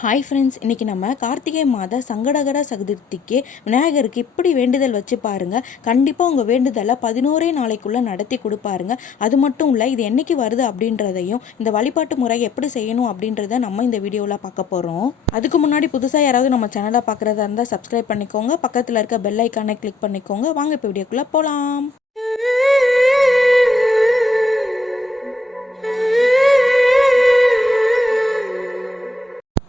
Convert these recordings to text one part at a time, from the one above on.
Hi friends இன்றைக்கி நம்ம கார்த்திகை மாத சங்கடகர சதுர்த்திக்கு விநாயகருக்கு இப்படி வேண்டுதல் வச்சு பாருங்கள் கண்டிப்பாக உங்கள் வேண்டுதலை பதினோரே நாளைக்குள்ளே நடத்தி கொடுப்பாருங்க. அது மட்டும் இல்லை இது என்றைக்கு வருது அப்படின்றதையும் இந்த வழிபாட்டு முறை எப்படி செய்யணும் அப்படின்றத நம்ம இந்த வீடியோவில் பார்க்க போகிறோம் அதுக்கு முன்னாடி புதுசாக யாராவது நம்ம சேனலை பார்க்குறதா இருந்தால் சப்ஸ்கிரைப் பண்ணிக்கோங்க. பக்கத்தில் இருக்க பெல் ஐக்கானை கிளிக் பண்ணிக்கோங்க. வாங்க இப்போ வீடியோக்குள்ளே போகலாம்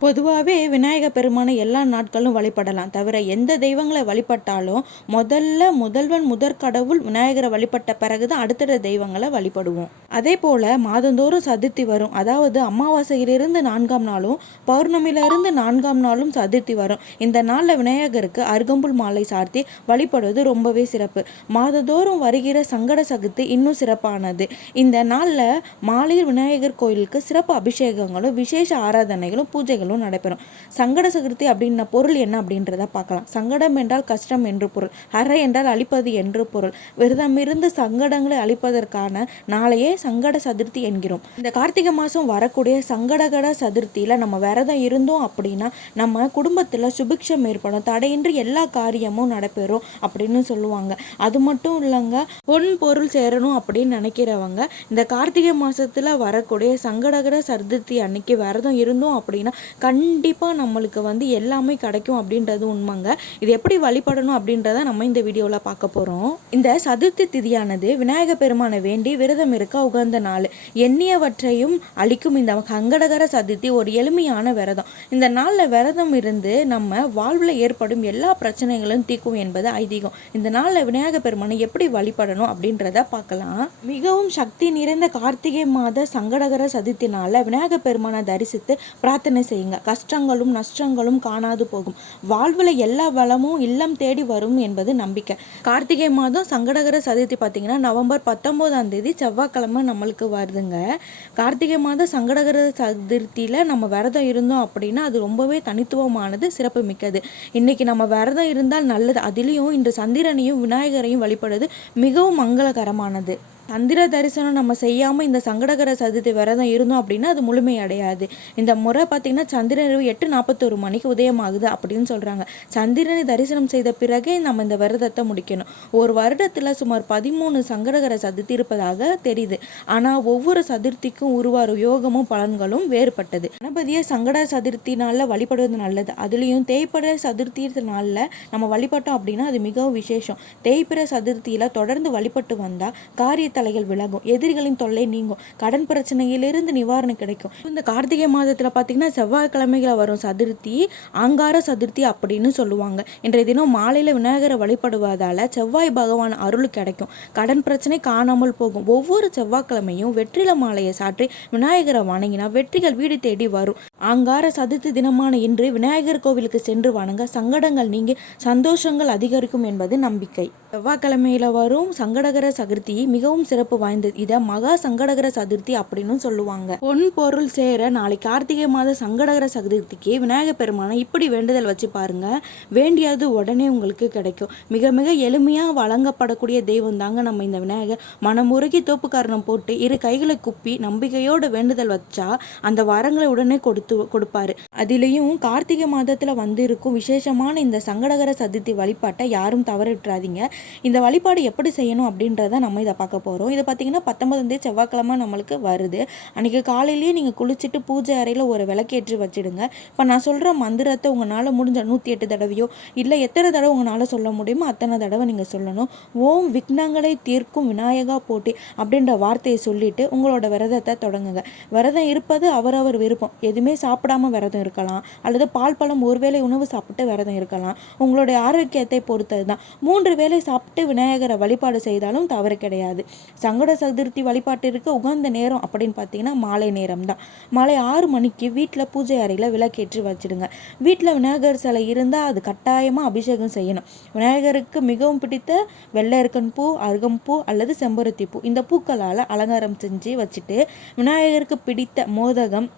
பொதுவாகவே விநாயக பெருமானை எல்லா நாட்களும் வழிபடலாம். தவிர எந்த தெய்வங்களை வழிபட்டாலும் முதல்ல முதல்வன் முதற் கடவுள் விநாயகரை வழிபட்ட பிறகு தான் அடுத்தடுத்த தெய்வங்களை வழிபடுவோம். அதே போல் மாதந்தோறும் சதுர்த்தி வரும். அதாவது அமாவாசையிலிருந்து நான்காம் நாளும் பௌர்ணமியிலிருந்து நான்காம் நாளும் சதுர்த்தி வரும். இந்த நாளில் விநாயகருக்கு அருகம்புல் மாலை சார்த்தி வழிபடுவது ரொம்பவே சிறப்பு. மாதந்தோறும் வருகிற சங்கட சதுர்த்தி இன்னும் சிறப்பானது. இந்த நாளில் மாலையில் விநாயகர் கோயிலுக்கு சிறப்பு அபிஷேகங்களும் விசேஷ ஆராதனைகளும் பூஜைகளும் பூஜைகளும் நடைபெறும். சங்கட சதுர்த்தி அப்படின்ன பொருள் என்ன அப்படின்றத பார்க்கலாம். சங்கடம் என்றால் கஷ்டம் என்று பொருள். அற என்றால் அழிப்பது என்று பொருள். விரதமிருந்து சங்கடங்களை அழிப்பதற்கான நாளையே சங்கட சதுர்த்தி என்கிறோம். இந்த கார்த்திகை மாதம் வரக்கூடிய சங்கடகட சதுர்த்தியில் நம்ம விரதம் இருந்தோம் அப்படின்னா நம்ம குடும்பத்தில் சுபிக்ஷம் ஏற்படும். தடையின்றி எல்லா காரியமும் நடைபெறும் அப்படின்னு சொல்லுவாங்க. அது மட்டும் இல்லைங்க பொன் பொருள் சேரணும் அப்படின்னு நினைக்கிறவங்க இந்த கார்த்திகை மாதத்தில் வரக்கூடிய சங்கடகர சதுர்த்தி அன்னைக்கு விரதம் இருந்தோம் அப்படின்னா கண்டிப்பாக நம்மளுக்கு வந்து எல்லாமே கிடைக்கும் அப்படின்றது உண்மைங்க. இது எப்படி வழிபடணும் அப்படின்றத நம்ம இந்த வீடியோவில் பார்க்க போகிறோம் இந்த சதுர்த்தி திதியானது விநாயக பெருமானை வேண்டி விரதம் இருக்க உகந்த நாள். எண்ணியவற்றையும் அளிக்கும் இந்த சங்கடகர சதுர்த்தி ஒரு எளிமையான விரதம். இந்த நாளில் விரதம் இருந்து நம்ம வாழ்வில் ஏற்படும் எல்லா பிரச்சனைகளும் தீர்க்கும் என்பது ஐதீகம். இந்த நாளில் விநாயக பெருமானை எப்படி வழிபடணும் அப்படின்றத பார்க்கலாம். மிகவும் சக்தி நிறைந்த கார்த்திகை மாத சங்கடகர சதுர்த்தி நாளில் விநாயக பெருமானை தரிசித்து பிரார்த்தனை செய்யுங்க. செய்யுங்க. கஷ்டங்களும் நஷ்டங்களும் காணாது போகும். வாழ்வில் எல்லா வளமும் இல்லம் தேடி வரும் என்பது நம்பிக்கை. கார்த்திகை மாதம் சங்கடகர சதுர்த்தி பார்த்தீங்கன்னா நவம்பர் பத்தொம்போதாம் தேதி செவ்வாய்க்கிழமை நம்மளுக்கு வருதுங்க. கார்த்திகை மாதம் சங்கடகர சதுர்த்தியில் நம்ம விரதம் இருந்தோம் அப்படின்னா அது ரொம்பவே தனித்துவமானது சிறப்பு மிக்கது இன்னைக்கு நம்ம விரதம் இருந்தால் நல்லது. அதிலையும் இன்று சந்திரனையும் விநாயகரையும் வழிபடுவது மிகவும் மங்களகரமானது. சந்திர தரிசனம் நம்ம செய்யாமல் இந்த சங்கடகர சதுர்த்தி விரதம் இருந்தோம் அப்படின்னா அது முழுமை அடையாது. இந்த முறை பார்த்திங்கன்னா சந்திரன் இரவு எட்டு நாற்பத்தொரு மணிக்கு உதயமாகுது அப்படின்னு சொல்கிறாங்க சந்திரனை தரிசனம் செய்த பிறகே நம்ம இந்த விரதத்தை முடிக்கணும். ஒரு வருடத்தில் சுமார் பதிமூணு சங்கடகர சதுர்த்தி இருப்பதாக தெரியுது. ஆனால் ஒவ்வொரு சதுர்த்திக்கும் உருவாரும் யோகமும் பலன்களும் வேறுபட்டது. கணபதியை சங்கட சதுர்த்தி நாளில் வழிபடுவது நல்லது. அதுலேயும் தேய்ப்பட சதுர்த்தி நாளில் நம்ம வழிபட்டோம் அப்படின்னா அது மிகவும் விசேஷம். தேய்பிற சதுர்த்தியில் தொடர்ந்து வழிபட்டு வந்தால் காரியத்தை தலைகள் விலகும். எதிரிகளின் தொல்லை நீங்கும். கடன் பிரச்சனையிலிருந்து நிவாரணம் கிடைக்கும். இந்த கார்த்திகை மாதத்தில் பார்த்தீங்கன்னா செவ்வாய்க்கிழமைகளை வரும் சதுர்த்தி ஆங்கார சதுர்த்தி அப்படின்னு சொல்லுவாங்க. இன்றைய தினம் மாலையில் விநாயகரை வழிபடுவதால் செவ்வாய் பகவான் அருள் கிடைக்கும். கடன் பிரச்சனை காணாமல் போகும். ஒவ்வொரு செவ்வாய்க்கிழமையும் வெற்றில மாலையை சாற்றி விநாயகரை வணங்கினா வெற்றிகள் வீடு தேடி வரும். ஆங்கார சதுர்த்தி தினமான இன்று விநாயகர் கோவிலுக்கு சென்று வணங்க சங்கடங்கள் நீங்கி சந்தோஷங்கள் அதிகரிக்கும் என்பது நம்பிக்கை. செவ்வாய்க்கிழமையில வரும் சங்கடகர சதுர்த்தி மிகவும் சிறப்பு வாய்ந்தது. இதை மகா சங்கடகர சதுர்த்தி அப்படின்னு சொல்லுவாங்க. பொன் பொருள் சேர நாளை கார்த்திகை மாத சங்கடகர சதுர்த்திக்கு விநாயகர் பெருமானை இப்படி வேண்டுதல் வச்சு பாருங்க. வேண்டியது உடனே உங்களுக்கு கிடைக்கும். மிக மிக எளிமையாக வழங்கப்படக்கூடிய தெய்வம் தாங்க நம்ம இந்த விநாயகர். மனமுருகி தோப்புக்காரணம் போட்டு இரு கைகளை குப்பி நம்பிக்கையோட வேண்டுதல் வச்சா அந்த வரங்களை உடனே கொடுத்து கொடுப்பாரு. அதிலையும் கார்த்திகை மாதத்தில் வந்து இருக்கும் விசேஷமான இந்த சங்கடகர சதுர்த்தி வழிபாட்டை யாரும் தவறிட்டுறாதீங்க இந்த வழிபாடு எப்படி செய்யணும் அப்படின்றத நம்ம இதை பார்க்க போகிறோம் இதை பார்த்தீங்கன்னா பத்தொன்பதாம் தேதி செவ்வாய்க்கிழமை நம்மளுக்கு வருது. அன்றைக்கி காலையிலேயே நீங்கள் குளிச்சுட்டு பூஜை அறையில் ஒரு விளக்கேற்றி வச்சுடுங்க. இப்போ நான் சொல்கிற மந்திரத்தை உங்களால் முடிஞ்ச நூற்றி எட்டு தடவையோ இல்லை எத்தனை தடவை உங்களால் சொல்ல முடியுமோ அத்தனை தடவை நீங்கள் சொல்லணும். ஓம் விக்னங்களை தீர்க்கும் விநாயகா போட்டி அப்படின்ற வார்த்தையை சொல்லிவிட்டு உங்களோட விரதத்தை தொடங்குங்க. விரதம் இருப்பது அவரவர் விருப்பம். எதுவுமே சாப்பிடாம விரதம் இருக்கலாம். அல்லது பால் பழம் ஒருவேளை உணவு சாப்பிட்டு விரதம் இருக்கலாம். உங்களுடைய ஆரோக்கியத்தை பொறுத்தது தான் மூன்று வேளை சாப்பிட்டு விநாயகரை வழிபாடு செய்தாலும் தவறு கிடையாது. சங்கட சதுர்த்தி வழிபாட்டிற்கு உகந்த நேரம் அப்படின்னு பார்த்தீங்கன்னா மாலை நேரம் தான் மாலை ஆறு மணிக்கு வீட்டில் பூஜை அறையில் விளக்கேற்றி வச்சுடுங்க. வீட்டில் விநாயகர் சிலை இருந்தால் அது கட்டாயமாக அபிஷேகம் செய்யணும். விநாயகருக்கு மிகவும் பிடித்த வெள்ளரிக்கன் பூ அருகம்பூ அல்லது செம்பருத்தி பூ. இந்த பூக்களால் அலங்காரம் செஞ்சு வச்சுட்டு விநாயகருக்கு பிடித்த மோதகம்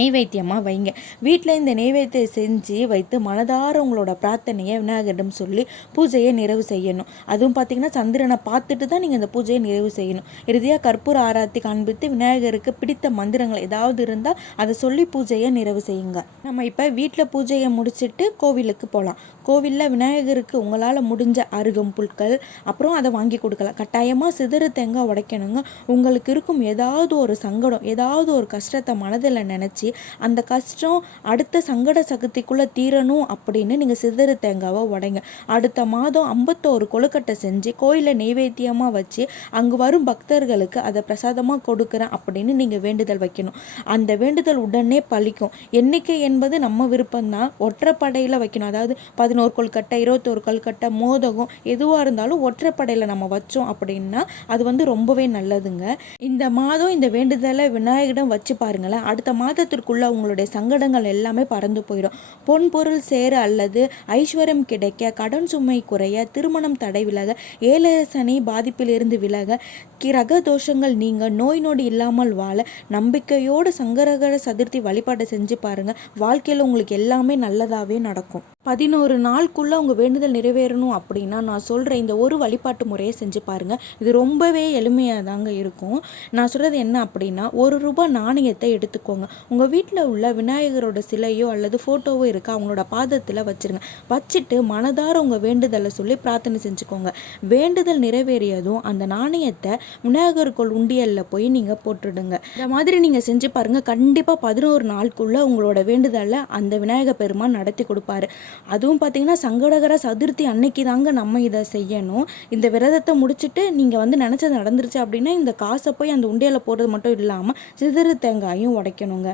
நெய்வேத்தியமாக வைங்க. வீட்டில் இந்த நெய்வேத்தியம் செஞ்சு வைத்து மனதார உங்களோட பிரார்த்தனையை விநாயகரிடம் சொல்லி பூஜையை நிறைவு செய்யணும். அதுவும் பார்த்திங்கன்னா சந்திரனை பார்த்துட்டு தான் நீங்கள் இந்த பூஜையை நிறைவு செய்யணும். இறுதியாக கற்பூர ஆராத்தி காண்பித்து விநாயகருக்கு பிடித்த மந்திரங்கள் ஏதாவது இருந்தால் அதை சொல்லி பூஜையை நிறைவு செய்யுங்க. நம்ம இப்போ வீட்டில் பூஜையை முடிச்சுட்டு கோவிலுக்கு போகலாம் கோவிலில் விநாயகருக்கு உங்களால் முடிஞ்ச அருகம் புல்கள் அப்புறம் அதை வாங்கி கொடுக்கலாம் கட்டாயமாக சிதறு தேங்காய் உடைக்கணுங்க. உங்களுக்கு இருக்கும் ஏதாவது ஒரு சங்கடம் ஏதாவது ஒரு கஷ்டத்தை மனதில் நினச்சி அந்த கஷ்டம் அடுத்த சங்கட சக்திக்குள்ளே தீரணும் அப்படின்னு நீங்கள் சிதறு தேங்காவை உடைங்க. அடுத்த மாதம் ஐம்பத்தோரு கொழுக்கட்டை செஞ்சு கோயிலில் நெய்வேத்தியமாக வச்சு அங்கே வரும் பக்தர்களுக்கு அதை பிரசாதமாக கொடுக்குறேன் அப்படின்னு நீங்கள் வேண்டுதல் வைக்கணும். அந்த வேண்டுதல் உடனே பழிக்கும். எண்ணிக்கை என்பது நம்ம விருப்பம்தான். ஒற்றைப்படையில் வைக்கணும். அதாவது பதினோரு கொல்கட்டை இருபத்தோரு கல்கட்டை மோதகம் எதுவாக இருந்தாலும் ஒற்றைப்படையில் நம்ம வச்சோம் அப்படின்னா அது வந்து ரொம்பவே நல்லதுங்க. இந்த மாதம் இந்த வேண்டுதலை விநாயகரிடம் வச்சு பாருங்களேன். அடுத்த மாதத்திற்குள்ளே உங்களுடைய சங்கடங்கள் எல்லாமே பறந்து போயிடும். பொன் பொருள் சேர அல்லது ஐஸ்வர்யம் கிடைக்க கடன் சுமை குறைய திருமணம் தடை விலக ஏழை சனி பாதிப்பிலிருந்து விலக கிரக தோஷங்கள் நீங்க நோய் நொடி இல்லாமல் வாழ நம்பிக்கையோடு சங்கரகர சதுர்த்தி வழிபாடு செஞ்சு பாருங்க. வாழ்க்கையில் உங்களுக்கு எல்லாமே நல்லதாகவே நடக்கும். பதினோரு நாளுக்குள்ளே உங்கள் வேண்டுதல் நிறைவேறணும் அப்படின்னா நான் சொல்கிற இந்த ஒரு வழிபாட்டு முறையை செஞ்சு பாருங்கள் இது ரொம்பவே எளிமையாக தாங்க இருக்கும். நான் சொல்கிறது என்ன அப்படின்னா ஒரு ரூபாய் நாணயத்தை எடுத்துக்கோங்க. உங்கள் வீட்டில் உள்ள விநாயகரோட சிலையோ அல்லது ஃபோட்டோவோ இருக்கா அவங்களோட பாதத்தில் வச்சுருங்க. வச்சுட்டு மனதார உங்கள் வேண்டுதலை சொல்லி பிரார்த்தனை செஞ்சுக்கோங்க. வேண்டுதல் நிறைவேறியதும் அந்த நாணயத்தை விநாயகருக்குள் உண்டியலில் போய் நீங்கள் போட்டுடுங்க. இந்த மாதிரி நீங்கள் செஞ்சு பாருங்கள் கண்டிப்பாக பதினோரு நாளுக்குள்ளே உங்களோட வேண்டுதலை அந்த விநாயகர் பெருமான் நடத்தி கொடுப்பாரு. அதுவும் பார்த்திங்கன்னா பார்த்தீங்கன்னா சங்கடகர சதுர்த்தி அன்னைக்கு தாங்க நம்ம இதை செய்யணும். இந்த விரதத்தை முடிச்சுட்டு நீங்கள் வந்து நினச்சது நடந்துருச்சு அப்படின்னா இந்த காசை போய் அந்த உண்டையில் போடுறது மட்டும் இல்லாமல் சிதறு தேங்காயும் உடைக்கணுங்க.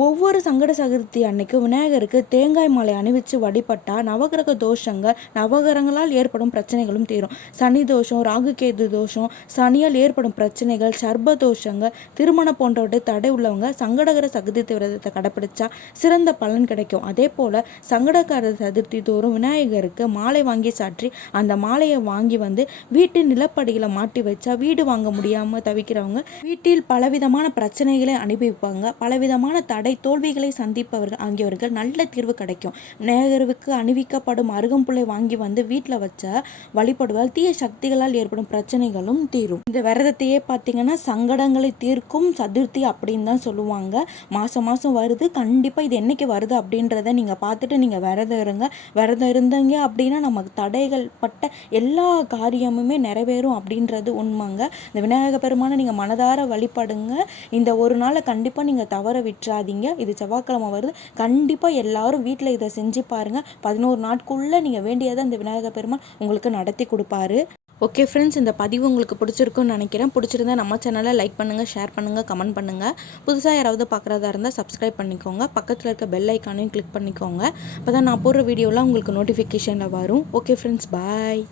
ஒவ்வொரு சங்கட சதுர்த்தி அன்னைக்கு விநாயகருக்கு தேங்காய் மாலை அணிவித்து வழிபட்டால் நவகிரக தோஷங்கள் நவகிரகங்களால் ஏற்படும் பிரச்சனைகளும் தீரும். சனி தோஷம் ராகுகேது தோஷம் சனியால் ஏற்படும் பிரச்சனைகள் சர்ப தோஷங்கள் திருமணம் போன்றவற்றை தடை உள்ளவங்க சங்கடகர சதுர்த்தி விரதத்தை கடைப்பிடிச்சா சிறந்த பலன் கிடைக்கும். அதே போல் சங்கடகர சதுர்த்தி தோறும் விநாயகருக்கு மாலை வாங்கி சாற்றி அந்த மாலையை வாங்கி வந்து வீட்டு நிலப்படியில் மாட்டி வச்சா வீடு வாங்க முடியாமல் தவிக்கிறவங்க வீட்டில் பலவிதமான பிரச்சனைகளை அனுபவிப்பாங்க. பலவிதமான தடை தோல்விகளை சந்திப்பவர்கள் ஆகியவர்கள் நல்ல தீர்வு கிடைக்கும். விநாயகருக்கு அணிவிக்கப்படும் அருகம்புள்ளை வாங்கி வந்து வீட்டில் வச்ச வழிபடுவதால் தீய சக்திகளால் ஏற்படும் பிரச்சனைகளும் தீரும். இந்த விரதத்தையே பார்த்தீங்கன்னா சங்கடங்களை தீர்க்கும் சதுர்த்தி அப்படின்னு தான் சொல்லுவாங்க. மாதம் மாதம் வருது கண்டிப்பாக இது என்னைக்கு வருது அப்படின்றத நீங்கள் பார்த்துட்டு நீங்கள் விரதம் இருங்க. விரதம் இருந்தீங்க அப்படின்னா நமக்கு தடைகள் பட்ட எல்லா காரியமுமே நிறைவேறும் அப்படின்றது உண்மைங்க. இந்த விநாயகர் பெருமானை நீங்கள் மனதார வழிபடுங்க. இந்த ஒரு நாளை கண்டிப்பாக நீங்கள் தவற விட்டுறாதீங்க. செய்யாதீங்க. இது செவ்வாய்க்கிழமை வருது. கண்டிப்பாக எல்லாரும் வீட்டில் இதை செஞ்சு பாருங்கள் பதினோரு நாட்குள்ளே நீங்கள் வேண்டியதை அந்த விநாயகர் பெருமாள் உங்களுக்கு நடத்தி கொடுப்பாரு. ஓகே ஃப்ரெண்ட்ஸ் இந்த பதிவு உங்களுக்கு பிடிச்சிருக்குன்னு நினைக்கிறேன். பிடிச்சிருந்தா நம்ம சேனலை லைக் பண்ணுங்கள் ஷேர் பண்ணுங்கள் கமெண்ட் பண்ணுங்கள் புதுசாக யாராவது பார்க்குறதா இருந்தால் சப்ஸ்கிரைப் பண்ணிக்கோங்க. பக்கத்தில் இருக்க பெல் ஐக்கானையும் கிளிக் பண்ணிக்கோங்க. அப்போ தான் நான் போடுற வீடியோலாம் உங்களுக்கு நோட்டிஃபிகேஷனில் வரும். Okay friends bye